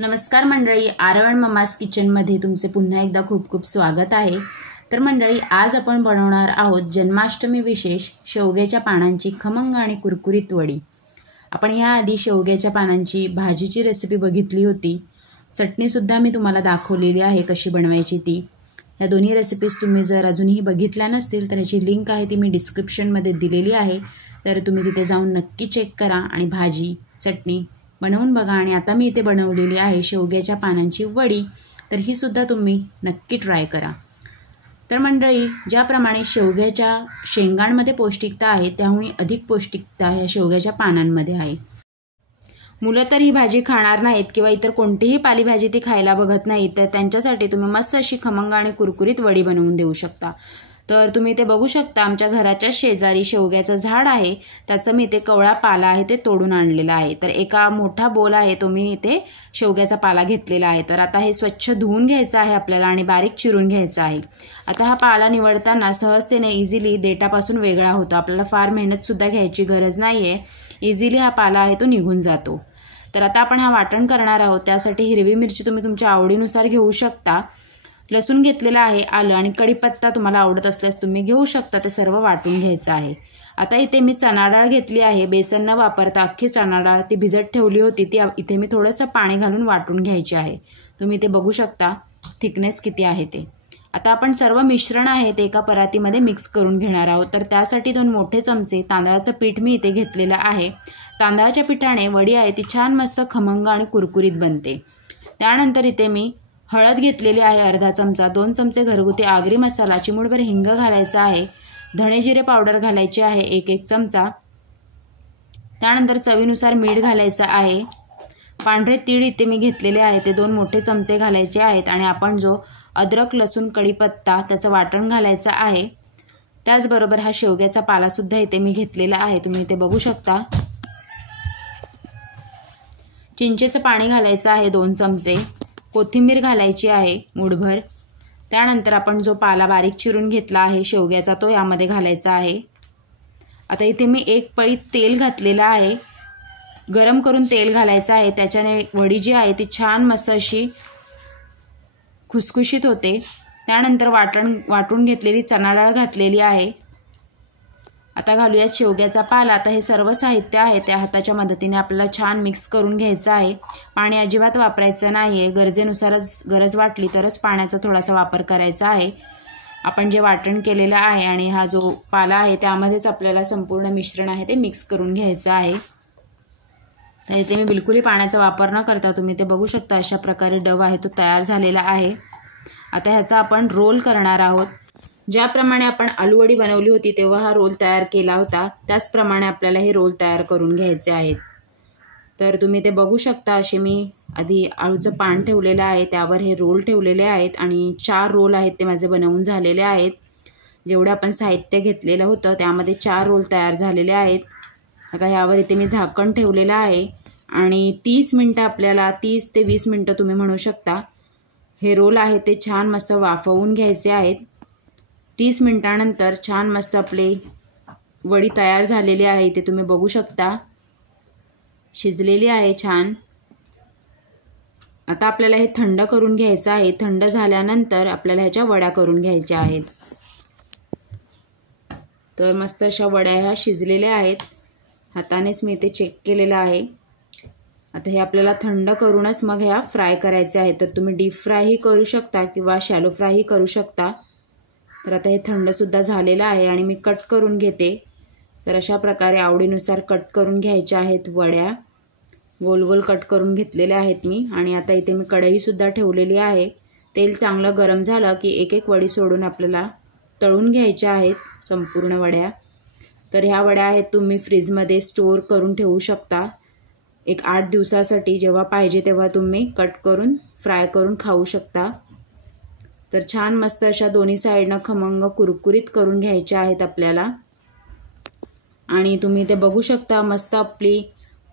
नमस्कार मंडळी, आरवण ममास किचनमध्ये तुमचे पुन्हा एकदा खूप खूप स्वागत आहे। तर मंडळी, आज आपण बनवणार आहोत जन्माष्टमी विशेष शेवग्याच्या पानांची खमंग आणि कुरकुरीत वडी। आपण याआधी शेवग्याच्या पानांची भाजीची रेसिपी बघितली होती, चटणी सुद्धा मी तुम्हाला दाखवलेली आहे कशी बनवायची ती। या दोन्ही रेसिपीज तुम्ही जर अजूनही बघितल्या नसतील तर याची लिंक आहे ती मी डिस्क्रिप्शनमध्ये दिलेली आहे, तर तुम्ही तिथे जाऊन नक्की चेक करा आणि भाजी चटणी बनवून बघा। आणि आता मी इथे बनवलेली आहे शेवग्याच्या पानांची वडी, तर ही सुद्धा तुम्ही नक्की ट्राय करा। तर मंडळी, ज्याप्रमाणे शेवग्याच्या शेंगांमध्ये पौष्टिकता आहे त्याहून अधिक पौष्टिकता या शेवग्याच्या पानांमध्ये आहे। मुलं तर ही भाजी खाणार नाहीत किंवा इतर कोणतीही पालेभाजी ती खायला बघत नाहीत, तर त्यांच्यासाठी तुम्ही मस्त अशी खमंग आणि कुरकुरीत वडी बनवून देऊ शकता। तर तुम्ही ते बघू शकता, आमच्या घराच्या शेजारी शेवग्याचं झाड आहे, त्याचं मी इथे कवळा पाला आहे ते तोडून आणलेला आहे। तर एका मोठा बोल आहे तो मी इथे शेवग्याचा पाला घेतलेला आहे। तर आता हे स्वच्छ धुवून घ्यायचं आहे आपल्याला आणि बारीक चिरून घ्यायचं आहे। आता हा पाला निवडताना सहजतेने इझिली देठापासून वेगळा होतो, आपल्याला फार मेहनत सुद्धा घ्यायची गरज नाहीये, इझिली हा पाला आहे तो निघून जातो। तर आता आपण हा वाटण करणार आहोत, त्यासाठी हिरवी मिरची तुम्ही तुमच्या आवडीनुसार घेऊ शकता, लसूण घेतलेला आहे, आलं आणि कढीपत्ता तुम्हाला आवडत असल्यास तुम्ही घेऊ शकता। ते सर्व वाटून घ्यायचं आहे। आता इथे मी चणा डाळ घेतली आहे, बेसन न वापरता अख्खी चणा डाळ ती भिजत ठेवली होती, ती इथे मी थोडंसं पाणी घालून वाटून घ्यायची आहे। तुम्ही ते बघू शकता थिकनेस किती आहे ते। आता आपण सर्व मिश्रण आहे ते एका परातीमध्ये मिक्स करून घेणार आहोत। तर त्यासाठी 2 मोठे चमचे तांदळाचं पीठ मी इथे घेतलेलं आहे। तांदळाच्या पिठाने वडी आहे ती छान मस्त खमंग आणि कुरकुरीत बनते। त्यानंतर इथे मी हळद घेतलेली आहे अर्धा चमचा, 2 चमचे घरगुती आगरी मसाला, चिमूटभर हिंग घालायचा आहे, धणे जिरे पावडर घालायची आहे 1 चमचा, त्यानंतर चवीनुसार मीठ घालायचं आहे। पांढरे तीळ इथे मी घेतलेले आहे ते 2 मोठे चमचे घालायचे आहेत आणि आपण जो अद्रक लसूण कढीपत्ता त्याचं वाटण घालायचं आहे। त्याचबरोबर हा शेवग्याचा पाला सुद्धा इथे मी घेतलेला आहे, तुम्ही इथे बघू शकता। चिंचेचं पाणी घालायचं आहे 2 चमचे, कोथिंबीर घालायची आहे मूठभर, त्यानंतर आपण जो पाला बारीक चिरून घेतला आहे शेवग्याचा तो यामध्ये घालायचा आहे। आता इथे मी 1 पळी तेल घातलेलं आहे, गरम करून तेल घालायचं आहे, त्याच्याने वडी जी आहे ती छान मस्त अशी खुसखुशीत होते। त्यानंतर वाटून घेतलेली चणा डाळ घातलेली आहे। आता घालूयात शेवग्याचा पाला। आता हे सर्व साहित्य आहे त्या हाताच्या मदतीने आपल्याला छान मिक्स करून घ्यायचं आहे, पाणी अजिबात वापरायचं नाहीये, गरजेनुसारच गरज वाटली तरच पाण्याचा थोडासा वापर करायचा आहे। आपण जे वाटण केलेलं आहे आणि हा जो पाला आहे त्यामध्येच आपल्याला संपूर्ण मिश्रण आहे ते मिक्स करून घ्यायचं आहे। तर इथे मी बिलकुलही पाण्याचा वापर न करता तुम्ही ते बघू शकता अशा प्रकारे डव आहे तो तयार झालेला आहे। आता ह्याचा आपण रोल करणार आहोत। ज्याप्रमाणे आपण आलूवडी बनवली होती तेव्हा हा रोल तयार केला होता, त्याचप्रमाणे आपल्याला हे रोल तयार करून घ्यायचे आहेत। तर तुम्ही ते बघू शकता, असे मी आधी आळूचं पान ठेवलेलं आहे, त्यावर हे रोल ठेवलेले आहेत आणि 4 रोल आहेत ते माझे बनवून झालेले आहेत। जेवढे आपण साहित्य घेतलेलं होतं त्यामध्ये 4 रोल तयार झालेले आहेत। आता यावर इथे मी झाकण ठेवलेलं आहे आणि 30 मिनिटं आपल्याला 30 ते 20 मिनिटं तुम्ही म्हणू शकता हे रोल आहे ते छान मस्त वाफवून घ्यायचे आहेत। 30 मिनिटांनंतर छान मस्त आपली वडी तयार झालेली आहे, ते तुम्ही बघू शकता शिजलेली आहे छान। आता आपल्याला हे थंड करून घ्यायचं आहे, थंड झाल्यानंतर आपल्याला ह्याच्या वड्या करून घ्यायच्या आहेत। तर मस्त अशा वड्या ह्या शिजलेल्या आहेत, हातानेच मी इथे चेक केलेलं आहे। आता हे आपल्याला थंड करूनच मग ह्या फ्राय करायच्या आहेत, तर तुम्ही डीप फ्रायही करू शकता किंवा शॅलो फ्रायही करू शकता। तर आता हे थंड सुद्धा झालेलं आहे आणि मी कट करून घेते। तर अशा प्रकारे आवडीनुसार कट करून घ्यायच्या आहेत वड्या, गोल गोल कट करून घेतलेल्या आहेत मी। आणि आता इथे मी कढई सुद्धा ठेवलेली आहे, तेल चांगलं गरम झालं की एक वडी सोडून आपल्याला तळून घ्यायच्या आहेत संपूर्ण वड्या। तर ह्या वड्या आहेत तुम्ही फ्रीजमध्ये स्टोअर करून ठेवू शकता 1-8 दिवसासाठी, जेव्हा पाहिजे तेव्हा तुम्ही कट करून फ्राय करून खाऊ शकता। तर छान मस्त अशा दोन्ही साईडनं खमंग कुरकुरीत करून घ्यायच्या आहेत आपल्याला। आणि तुम्ही ते बघू शकता मस्त आपली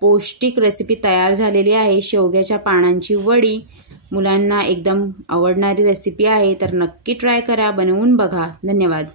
पौष्टिक रेसिपी तयार झालेली आहे, शेवग्याच्या पानांची वडी। मुलांना एकदम आवडणारी रेसिपी आहे, तर नक्की ट्राय करा, बनवून बघा। धन्यवाद।